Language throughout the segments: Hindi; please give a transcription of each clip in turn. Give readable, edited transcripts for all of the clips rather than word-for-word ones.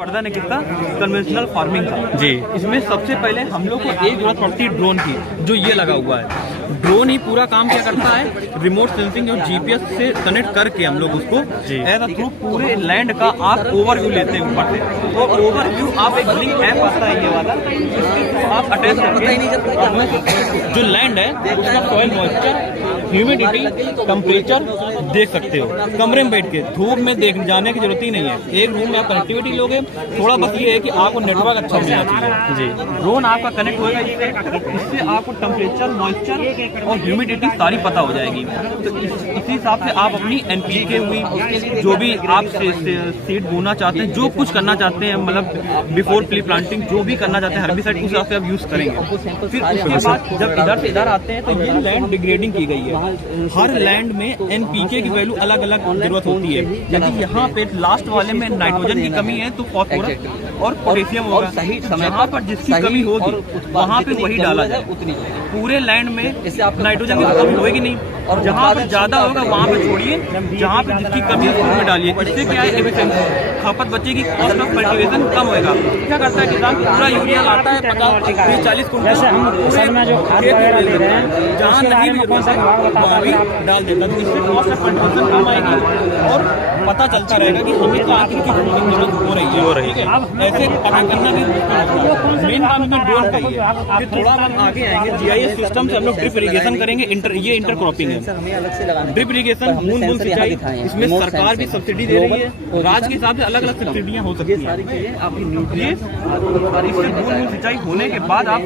वर्धा ने कितना कन्वेंशनल फार्मिंग था जी। इसमें सबसे पहले हम लोग को एक जरूरत पड़ती है ड्रोन की, जो ये लगा हुआ है। ड्रोन ही पूरा काम क्या करता है, रिमोट सेंसिंग जो जीपीएस से कनेक्ट करके हम लोग उसको एज थ्रू पूरे लैंड का आप ओवरव्यू लेते हैं ऊपर से। और ओवरव्यू आप एक लिंक ऐप आता है ये वाला, इसके आप अटैच करके जो लैंड है उसका सॉइल मॉइस्चर, ह्यूमिडिटी, टेम्परेचर देख सकते हो कमरे में बैठ के। धूप में देख जाने की जरूरत ही नहीं है। एक रूम में आप कनेक्टिविटी लोगे, थोड़ा बस ये है कि आपको नेटवर्क अच्छा मिलना चाहिए जी। ड्रोन आपका कनेक्ट होगा इससे आपको टेम्परेचर, मॉइस्चर और ह्यूमिडिटी सारी पता हो जाएगी। तो इसी हिसाब से आप अपनी एनपीके हुई, जो भी आप सीड बोना चाहते हैं, जो कुछ करना चाहते हैं, मतलब बिफोर प्री प्लांटिंग जो भी करना चाहते हैं हर्बिसाइड, उस हिसाब से आप यूज करेंगे। फिर उसके बाद जब इधर से इधर आते हैं तो ये लैंड डिग्रेडिंग की गई है। हर लैंड में एनपीके की वैल्यू अलग अलग जरूरत होती है। यदि यहाँ पे लास्ट वाले में नाइट्रोजन की कमी है तो फॉस्फोरस और पोटेशियम होगा। जहाँ पर जिसकी कमी होगी वहाँ पे वही डाला जाए। पूरे लैंड में नाइट्रोजन की कमी होगी नहीं, और जहाँ पर ज्यादा होगा वहाँ पे छोड़िए, जहाँ पे जिसकी कमी है उसमें डालिए। इससे क्या है, एफिशिएंसी खपत बचेगी, कॉस्ट ऑफ कल्टीवेशन कम होगा। क्या करता है किसान, पूरा यूरिया लाता है 50-40 कुंटल, जहाँ लगी भी वहाँ भी डाल देता है। तो इससे कॉस्ट ऑफ कल्टीवेशन कम आएगी और पता चलता रहेगा कि हमें क्या आखिर की जरूरत हो रही है। ऐसे पता करना भी मेन काम में ड्रोन का ही है। फिर थोड़ा हम आगे आएंगे, जीआईएस सिस्टम से हम लोग ड्रिप इरिगेशन करेंगे। ये इंटरक्रॉपिंग है, ड्रिप इरिगेशन, बूंद बूंद सिंचाई। इसमें सरकार भी सब्सिडी दे रही है, राज्य के हिसाब से अलग अलग सब्सिडियां हो सकती है। ये बूंद बूंद सिंचाई होने के बाद आप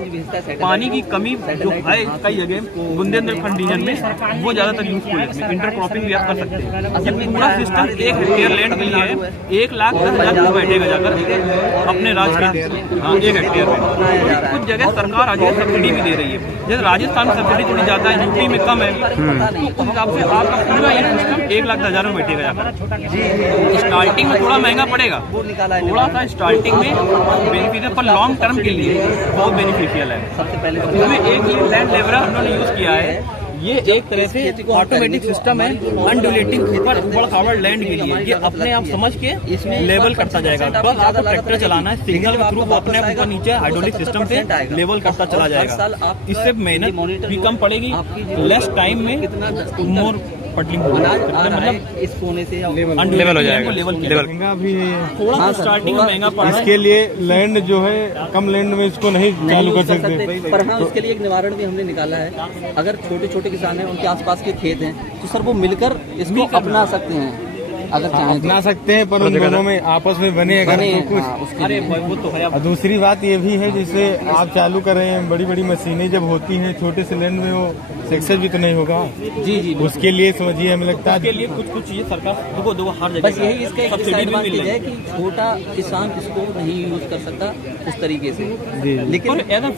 पानी की कमी जो है कई जगह बुंदेलखंड रीजन में, वो ज्यादातर यूजफुल है। इंटरक्रॉपिंग भी आप कर सकते हैं। ये पूरा सिस्टम 1 हेक्टेयर लैंड के लिए है। 1,10,000 बैठेगा जाकर अपने राज्य के 1 हेक्टेयर में। कुछ जगह सरकार आज सब्सिडी भी दे रही है। जैसे राजस्थान में सब्सिडी थोड़ी ज्यादा है, यूपी में कम है, तो उस हिसाब से आपका पूरा ये सिस्टम 1,10,000 में बैठेगा जाकर। स्टार्टिंग में थोड़ा महंगा पड़ेगा, थोड़ा सा स्टार्टिंग में बेनिफिशियल, पर लॉन्ग टर्म के लिए बहुत बेनिफिशियल है। सबसे पहले इसमें एक ही लैंड लेवलर हम लोगों ने यूज किया है। ये एक तरह से ऑटोमेटिक सिस्टम है, अनड्यूलेटिंग ऊपर खावड़ लैंड के लिए। ये अपने आप समझ के इसमें लेवल करता जाएगा। बस आपको ट्रैक्टर चलाना है, सिग्नल के थ्रू अपने आप ऊपर नीचे हाइड्रोलिक सिस्टम से लेवल करता चला जाएगा। इससे मेहनत भी कम पड़ेगी, लेस टाइम में मोर पटलिंग मतलब इस कोने से लेवल हो जाएगा। लेवल महंगा भी है थोड़ा स्टार्टिंग में महंगा पड़ रहा है। इसके लिए लैंड जो है कम लैंड में इसको नहीं चालू कर सकते, पर हाँ उसके लिए एक निवारण भी हमने निकाला है। अगर छोटे छोटे किसान हैं, उनके आसपास के खेत हैं, तो सर वो मिलकर इसको अपना सकते हैं। अगर अपना सकते हैं, पर उन दोनों में आपस में बने अगर तो कुछ। अरे वो तो है। और दूसरी बात ये भी है, जैसे आप चालू कर रहे हैं, बड़ी बड़ी मशीनें जब होती हैं छोटे से लैंड में, वो सक्सेस भी तो नहीं होगा। जी उसके लिए समझिए हमें लगता है उसके लिए कुछ चीजें सरकार दो हर जगह। बस यही इसका एक डिसएडवांटेज है कि छोटा किसान इसको नहीं यूज कर सकता उस तरीके से। लेकिन अगर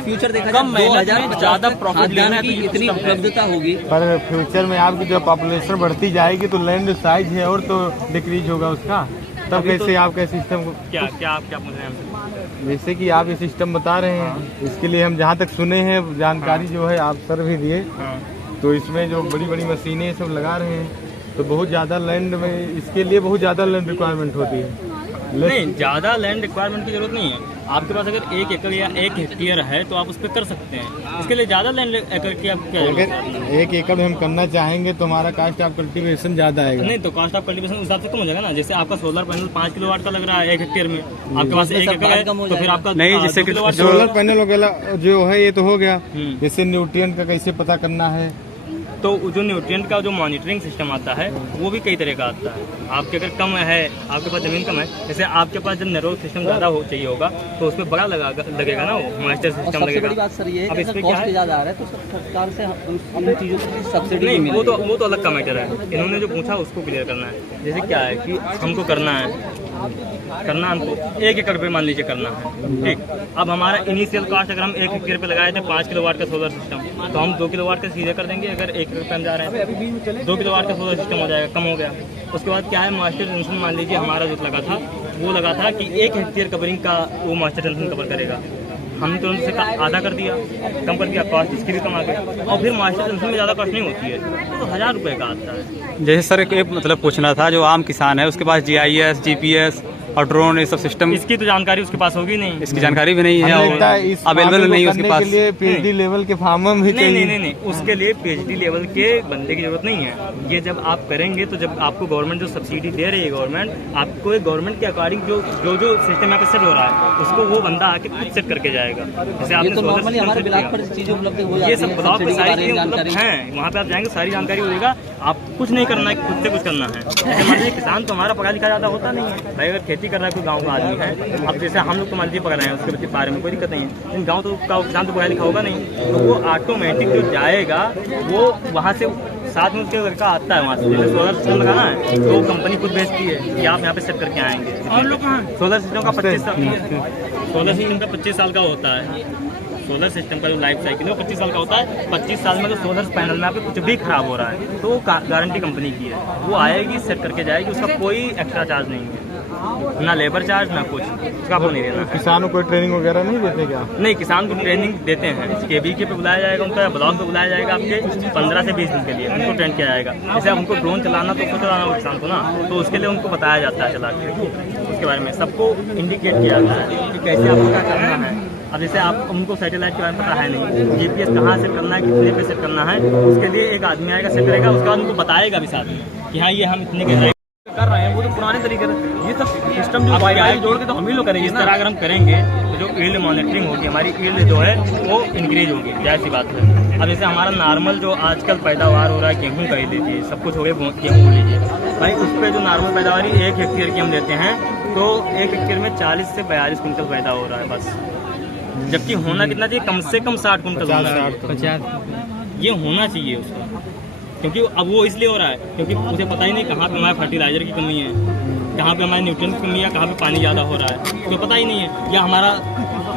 फ्यूचर देखा कम 2000 में ज्यादा प्रॉफिट लेना है तो इतनी उपलब्धता होगी। पर फ्यूचर में आपकी जो पॉपुलेशन बढ़ती जाएगी तो लैंड साइज है और तो डिक्रीज होगा उसका, तब कैसे आपका सिस्टम को क्या पूछ रहे हैं? जैसे कि आप ये सिस्टम बता रहे हैं, इसके लिए हम जहाँ तक सुने हैं जानकारी जो है आप सर भी दिए, तो इसमें जो बड़ी बड़ी मशीनें सब लगा रहे हैं, तो बहुत ज़्यादा लैंड में, इसके लिए बहुत ज़्यादा लैंड रिक्वायरमेंट होती है। नहीं, ज़्यादा लैंड रिक्वायरमेंट की जरूरत नहीं है। आपके पास अगर 1 एकड़ या 1 हेक्टेयर है तो आप उस पर कर सकते हैं। इसके लिए ज़्यादा लैंड एकड़ की आप क्या, अगर 1 एकड़ हम करना चाहेंगे तो हमारा कास्ट ऑफ कल्टीवेशन ज़्यादा आएगा। नहीं, तो कास्ट ऑफ कल्टीवेशन उस हिसाब से कम हो जाएगा ना। जैसे आपका सोलर पैनल 5 किलोवाट का लग रहा है 1 हेक्टेयर में, आपके पास 1 एकड़ है तो फिर आपका नहीं, जैसे सोलर पैनल वगैरह जो है ये तो हो गया। जैसे न्यूट्रिएंट का कैसे पता करना है, तो जो न्यूट्रिएंट का जो मॉनिटरिंग सिस्टम आता है वो भी कई तरह का आता है। आपके अगर कम है, आपके पास जमीन कम है, जैसे आपके पास जब नेटवर्क सिस्टम ज़्यादा हो चाहिए होगा तो उसमें बड़ा लगेगा ना, वो मॉइस्चर सिस्टम लगेगा। बड़ी बात सर ये है कि कॉस्ट ज़्यादा आ रहा है तो सरकार से इन चीज़ों की सब्सिडी नहीं, वो तो अलग का मैटर है। इन्होंने जो पूछा उसको क्लियर करना है। जैसे क्या है कि हमको करना हमको 1 एकड़ पे मान लीजिए करना है, ठीक। अब हमारा इनिशियल कॉस्ट अगर हम 1 हेक्टेयर पे लगाए थे 5 किलोवाट का सोलर सिस्टम, तो हम 2 किलोवाट का सीधे कर देंगे। अगर 1 एकड़ पे हम जा रहे हैं 2 किलोवाट का सोलर सिस्टम हो जाएगा, कम हो गया। उसके बाद क्या है, मास्टर टेंशन मान लीजिए हमारा जो लगा था वो लगा था कि 1 हेक्टेयर कवरिंग का वो मास्टर टेंशन कवर करेगा। हमने तो उनसे आधा कर दिया, कम कर दिया, कॉस्ट इसकी भी कम आ गई। और फिर मास्टर टेंशन में ज़्यादा कॉस्ट नहीं होती है, तो 1000 रुपये का आता है। जैसे सर एक मतलब पूछना था, जो आम किसान है उसके पास GIS, GPS और ड्रोन ये सब सिस्टम, इसकी तो जानकारी उसके पास होगी नहीं, इसकी जानकारी भी नहीं है हमें लगता और है इस अवेलेबल मॉडल को नहीं है उसके करने पास। के लिए पीएचडी लेवल के फार्मर भी चाहिए। नहीं, उसके लिए पीएचडी लेवल के बंदे की जरूरत नहीं है। ये जब आप करेंगे तो जब आपको गवर्नमेंट जो सब्सिडी दे रही है गवर्नमेंट आपको, गवर्नमेंट के अकॉर्डिंग जो सिस्टम यहाँ पे सेट हो रहा है उसको वो बंदा आके खुद सेट करके जाएगा। जैसे आपने ये तो नॉर्मली हमारे ब्लॉक पर चीजें उपलब्ध हो जाती ये हैं, सब ब्लॉक पे सब्सिडी के सारी बारे में चीजें उपलब्ध जानकारी। हैं, वहाँ पे आप जाएंगे सारी जानकारी हो जाएगा। आप कुछ नहीं करना है, खुद से कुछ करना है। जैसे मान लीजिए किसान तो हमारा पढ़ा लिखा ज्यादा होता नहीं है भाई, अगर खेती कर रहा है कोई गाँव का आदमी है, अब जैसे हम लोग तो मान लीजिए पकड़ रहे हैं उसके बारे में कोई दिक्कत नहीं है, लेकिन गाँव तो का किसान तो पढ़ा लिखा होगा नहीं, तो वो ऑटोमेटिक जो जाएगा वो वहाँ से साथ में उसके लड़का आता है वहाँ से, जैसे सोलर सिस्टम लगाना है तो कंपनी खुद भेजती है कि आप यहाँ पे सेट करके आएंगे। और लोग सोलर सिस्टम का 25 साल, सोलर सिस्टम का 25 साल का होता है। सोलर सिस्टम का जो लाइफ साइकिल है वो 25 साल का होता है। 25 साल में तो सोलर पैनल में आपके कुछ भी खराब हो रहा है तो वो गारंटी कंपनी की है, वो आएगी सेट करके जाएगी, उसका कोई एक्स्ट्रा चार्ज नहीं है, ना लेबर चार्ज ना कुछ, उसका आपको नहीं देना। किसानों को ट्रेनिंग वगैरह नहीं देते क्या? नहीं, किसान को ट्रेनिंग देते हैं, KBK पे बुलाया जाएगा उनका, ब्लॉक पे बुलाया जाएगा आपके 15 से 20 दिन के लिए उनको ट्रेन किया जाएगा। जैसे अब उनको ड्रोन चलाना तो खुद चलाना हो किसान को ना, तो उसके लिए उनको बताया जाता है चला के, उसके बारे में सबको इंडिकेट किया जाता है कि कैसे आपको क्या करना है। अब जैसे आप उनको सैटेलाइट के बारे में पता है नहीं, GPS कहाँ सेट करना है, कितने पे सेट करना है, उसके लिए एक आदमी आएगा सेट करेगा, उसके बाद उनको बताएगा भी साथ में कि हाँ ये हम इतने के कर रहे हैं वो तो पुराने तरीके से, ये सब सिस्टम जो वाईफाई जोड़ के तो हम ही लोग करेंगे। इस तरह अगर हम करेंगे तो जो ईल्ड मॉनिटरिंग होगी, हमारी ईल्ड जो है वो इंक्रीज होगी, जाहिर सी बात है। अब जैसे हमारा नॉर्मल जो आजकल पैदावार हो रहा है गेहूँ का ही लीजिए, सब कुछ हो गया गेहूँ लीजिए भाई, उस पर जो नॉर्मल पैदावार 1 हेक्टेयर की हम देते हैं तो 1 हेक्टेयर में 40 से 42 कुंटल पैदा हो रहा है बस, जबकि होना कितना चाहिए, कम से कम 60 कुंटल होना चाहिए, ये होना चाहिए उसका। क्योंकि अब वो इसलिए हो रहा है क्योंकि मुझे पता ही नहीं कहाँ पे हमारे फर्टिलाइजर की कमी है, कहाँ पे हमारे न्यूट्रिएंट की कमी है, कहाँ पे पानी ज़्यादा हो रहा है, तो पता ही नहीं है, या हमारा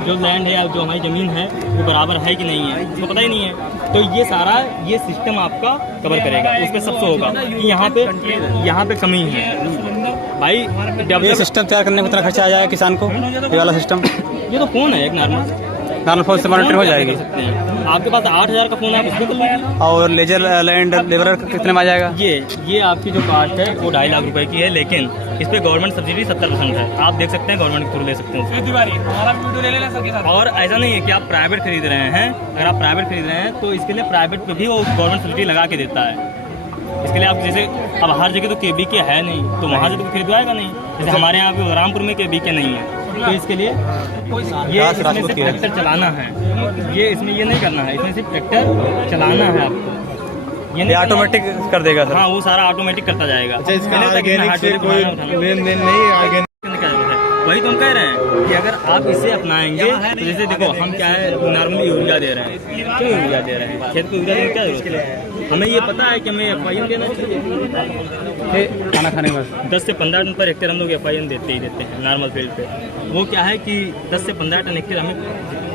जो लैंड है या जो हमारी ज़मीन है वो बराबर है कि नहीं है, उसको पता ही नहीं है। तो ये सारा ये सिस्टम आपका कवर करेगा, उस पर सबसे होगा कि यहाँ पे कमी है भाई। ये सिस्टम तैयार करने में कितना खर्चा आ जाएगा किसान को, ये वाला सिस्टम? ये तो फ़ोन है एक नॉर्मल फोन से मॉनिटरिंग हो जाएगी। आपके पास 8,000 का फोन है, उसमें कर लीजिए। और लेजर लैंड लेबर कितने में आ जाएगा? ये आपकी जो कास्ट है वो 2.5 लाख रुपए की है, लेकिन इस पे गवर्नमेंट सब्सिडी 70% है, आप देख सकते हैं गवर्नमेंट के थ्रू ले सकते हैं। और ऐसा नहीं है कि आप प्राइवेट खरीद रहे हैं, अगर आप प्राइवेट खरीद रहे हैं तो इसके लिए प्राइवेट पे भी वो गवर्नमेंट सब्सिडी लगा के देता है। इसके लिए आप जैसे अब हर जगह तो KBK है नहीं, तो वहाँ से तो खरीदवाएगा नहीं, जैसे हमारे यहाँ पे रामपुर में KBK नहीं है, तो इसके लिए ये इसमें सिर्फ ट्रैक्टर चलाना है, ये इसमें ये नहीं करना है, इसमें सिर्फ ट्रैक्टर चलाना है आपको, ये ऑटोमेटिक कर देगा सर? हाँ, वो सारा ऑटोमेटिक करता जाएगा। अच्छा, इसका ऑर्गेनिक से कोई लेन देन नहीं है? ऑर्गेनिक वही तो हम कह रहे हैं कि अगर आप इसे अपनाएंगे तो जैसे देखो हम क्या है नॉर्मली यूरिया दे रहे हैं, क्यों यूरिया दे रहे हैं, खेत को यूरिया देने क्या जरूरत है, हमें ये पता है कि हमें FIM देना चाहिए, खाना खाने में 10 से 15 टन पर हेक्टेयर हम लोग FIM देते ही देते हैं नॉर्मल फील्ड पे। वो क्या है कि 10 से 15 टन हेक्टेयर हमें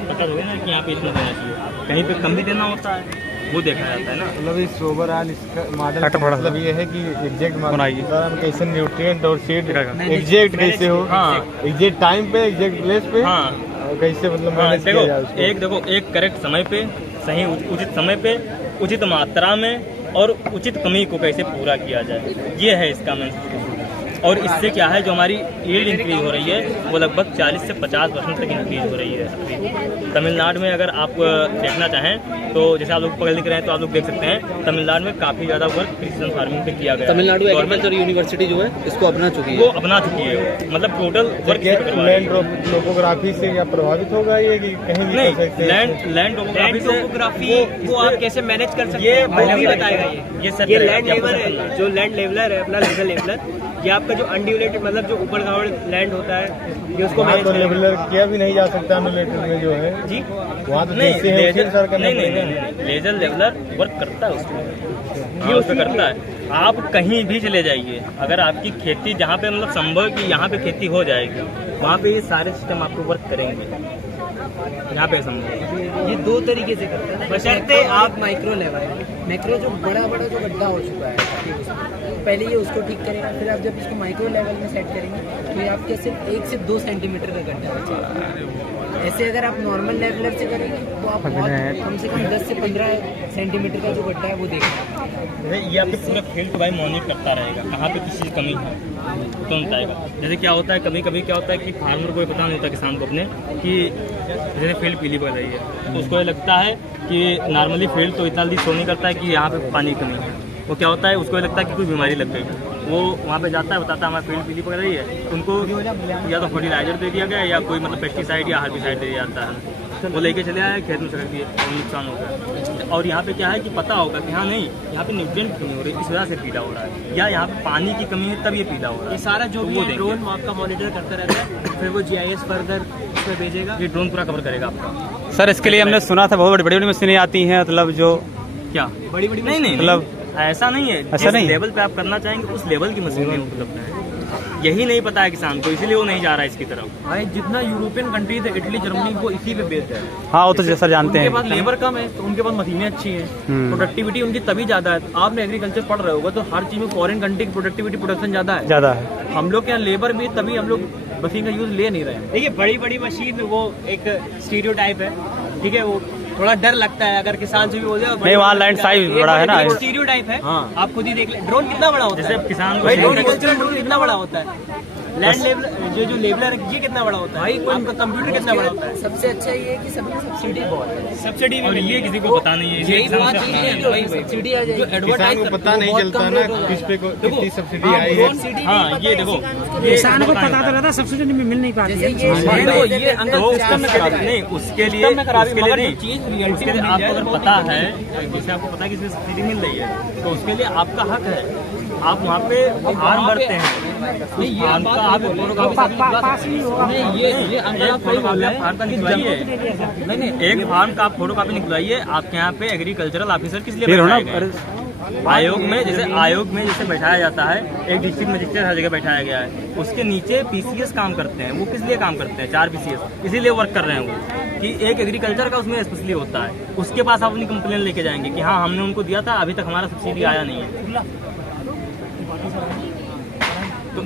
पता हो ना कि यहाँ पे इतना देना चाहिए, कहीं पे कम भी देना होता है, वो देखा जाता है ना। मतलब इस ओवरऑल इसका मॉडल का मतलब ये है कि एग्जैक्ट बनाइए कैसे न्यूट्रिएंट और सीड एग्जैक्ट कैसे हो, एग्जैक्ट टाइम पे एग्जैक्ट प्लेस पे, कैसे मतलब मैनेज किया जाए उसको। देखो एक करेक्ट समय पे, सही उचित समय पे, उचित मात्रा में और उचित कमी को कैसे पूरा किया जाए, ये है इसका मेन। और इससे क्या है जो हमारी यील्ड इंक्रीज हो रही है वो लगभग 40 से 50% तक इंक्रीज हो रही है। तमिलनाडु में अगर आप देखना चाहें तो जैसे आप लोग पढ़ लिख रहे हैं तो आप लोग देख सकते हैं तमिलनाडु में काफ़ी ज़्यादा वर्क प्रिसीजन फार्मिंग पे किया गया। तमिलनाडु एग्रीकल्चर यूनिवर्सिटी जो है इसको अपना चुकी है, वो अपना चुकी है, मतलब टोटल वर्क लैंड टोपोग्राफी से क्या प्रभावित होगा ये कि कहीं भी कर सकते हैं? लैंड टोपोग्राफी वो आप कैसे मैनेज कर सकते हैं वो भी बताएगा। ये लैंड लेवल है, जो लैंड लेवलर है अपना लीगल लेवलर, ये आपका जो अनड्यूलेटेड मतलब जो ऊपर खावड़ लैंड होता है ये उसको मैनेज तो लेवलर किया भी नहीं जा सकता अनड्यूलेटेड में जो है जी, वहाँ तो नहीं नहीं लेजर लेवलर वर्क करता है उसमें, ये उसमें करता है। आप कहीं भी चले जाइए, अगर आपकी खेती जहाँ पे मतलब संभव कि यहाँ पे खेती हो जाएगी वहाँ पे ये सारे सिस्टम आपको वर्क करेंगे, यहाँ पे संभव। ये 2 तरीके से करते हैं, बशर्ते आप माइक्रो लेवल, मैक्रो जो बड़ा जो गड्ढा हो चुका है पहले ये उसको ठीक करेगा, फिर आप जब इसको माइक्रो लेवल में सेट करेंगे तो ये आपके सिर्फ 1 से 2 सेंटीमीटर का गड्ढा बचेगा। ऐसे अगर आप नॉर्मल लेवलर से करेंगे तो आप कम से कम 10 से 15 सेंटीमीटर का जो गड्ढा है वो देखेंगे। ये आपके पूरा फील्ड को भाई मॉनिटर करता रहेगा कहाँ पे किसी की कमी है, तुरंत आएगा। जैसे क्या होता है, कभी कभी क्या होता है कि फार्मर को पता नहीं होता, किसान को अपने, कि जैसे फील्ड पीली पड़ रही है तो उसको ये लगता है कि नॉर्मली फील्ड तो इतना जल्दी शो नहीं करता है कि यहाँ पे पानी की कमी है। वो क्या होता है, उसको ये लगता है कि कोई बीमारी लग गई। वो वहाँ पे जाता है, बताता है हमारी फील्ड पीली पड़ रही है, उनको या तो फर्टिलाइजर दे दिया गया या कोई मतलब पेस्टिसाइड या हर्बिसाइड दे दिया जाता है। वो लेके चले आए, खेत में छिड़क दिए और नुकसान हो गया। और यहाँ पे क्या है कि पता होगा कि हाँ नहीं, यहाँ पे न्यूट्रिएंट कमी हो रही है, इस वजह से पीला हो रहा है, या यहाँ पे पानी की कमी है तब ये पीला हो रहा है। ये सारा जो भी है ड्रोन आपका मॉनिटर करता रहता है, फिर वो GIS फर्दर उसमें भेजेगा। ये ड्रोन पूरा कवर करेगा आपका। सर इसके लिए हमने सुना था बहुत बड़ी बड़ी मशीनें आती हैं, मतलब जो क्या बड़ी बड़ी नहीं मतलब ऐसा नहीं है। ऐसा जिस नहीं है। लेवल पे आप करना चाहेंगे उस लेवल की मशीनें उपलब्ध है। यही नहीं पता है किसान को, इसीलिए वो नहीं जा रहा है इसकी तरफ। भाई जितना यूरोपियन कंट्रीज है, इटली जर्मनी, वो इसी पे बेस्ड है। हाँ वो तो जैसा जानते उनके हैं। पास लेबर कम है तो उनके पास मशीनें अच्छी हैं, प्रोडक्टिविटी उनकी तभी ज्यादा है। आपने एग्रीकल्चर पढ़ रहे होगा तो हर चीज में फॉरेन कंट्री की प्रोडक्टिविटी प्रोडक्शन ज्यादा है। ज़्यादा है। हम लोग के यहाँ लेबर भी, तभी हम लोग मशीन का यूज ले नहीं रहे हैं। देखिए बड़ी बड़ी मशीन वो एक स्टीरियोटाइप है, ठीक है, वो थोड़ा डर लगता है अगर किसान से भी बोल जाए। नहीं वहाँ लैंड साइज बड़ा है ना। स्टीरियोटाइप है। हाँ। आप खुद ही देख ले, ड्रोन कितना बड़ा होता जैसे है, किसान को भाई ड्रोन एग्रीकल्चर ड्रोन कितना बड़ा होता है, लैंड लेवल जो लेवलर ये कितना बड़ा होता है, भाई आपका कंप्यूटर कितना बड़ा होता है। सबसे अच्छा ये है कि सबकी सब्सिडी बहुत है। सब्सिडी और ये किसी को पता नहीं है, इसलिए यही किसान बात से अपना है है। कि सब्सिडी आ जो जाएगी। किसान को पता नहीं चलता ना किस पे कितनी सब्सिडी आई है। हाँ ये देखो, किसान को पता रहता सब्सिडी में मिल नहीं पाती। जैसे ये अंकल तो सिस्टम में करा दें। नहीं उसके लिए, सिस्टम में करा दें, उसके लिए मगर नहीं, जो चीज उसके रियलिटी लिए में आपको मिल अगर जाए, पता है, जैसे आपको पता है कि इसमें सब्सिडी मिल रही है तो उसके लिए आपका हक है। आप वहाँ पे फॉर्म भरते हैं, फॉर्म का आप ये अंकल आप सही बोल रहे हैं। फॉर्म का निकलवाइए, एक फॉर्म का आप फोटोकॉपी निकलवाइए। आपके यहाँ पे एग्रीकल्चरल ऑफिसर किस लिए फिर होना बैठाया गया है? आयोग में जैसे बैठाया जाता है, एक डिस्ट्रिक्ट मजिस्ट्रेट हर जगह बैठाया गया है, उसके नीचे PCS काम करते हैं। वो किस लिए काम करते हैं? 4 PCS इसीलिए वर्क कर रहे हैं वो, कि एक एग्रीकल्चर का उसमें स्पेशली होता है। उसके पास आप अपनी कंप्लेन लेके जाएंगे कि हाँ हमने उनको दिया था, अभी तक हमारा सब्सिडी आया नहीं है। तो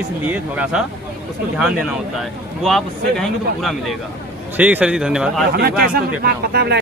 इसलिए थोड़ा सा उसको ध्यान देना होता है। वो आप उससे कहेंगे तो पूरा मिलेगा। ठीक सर जी, धन्यवाद। आज के बाद हमको देखना होगा।